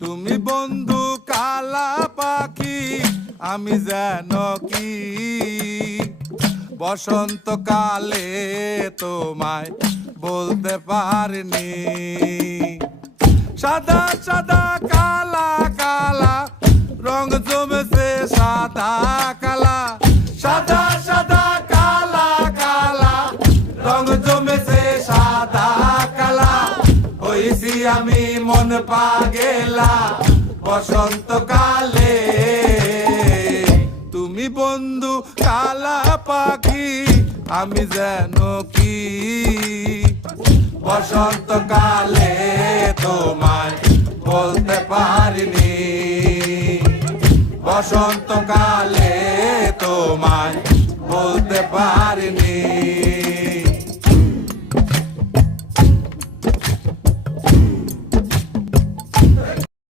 তুমি বন্ধু কালা পাখি, আমি যেন কি বসন্তকালে তোমায় বলতে পারিনি। সাদা সাদা কালা কালা রং জমেছে সাদা কালা, সাদা সাদা কালা কালা রং জমেছে সাদা কালা। হইছি আমি মন পাগেলা বসন্তকালে। তুমি বন্ধু কালা পাখি, আমি যেন কি বসন্তকালে তোমায় বলতে পারিনি। বসন্তকালে তোমায় বলতে পারিনি।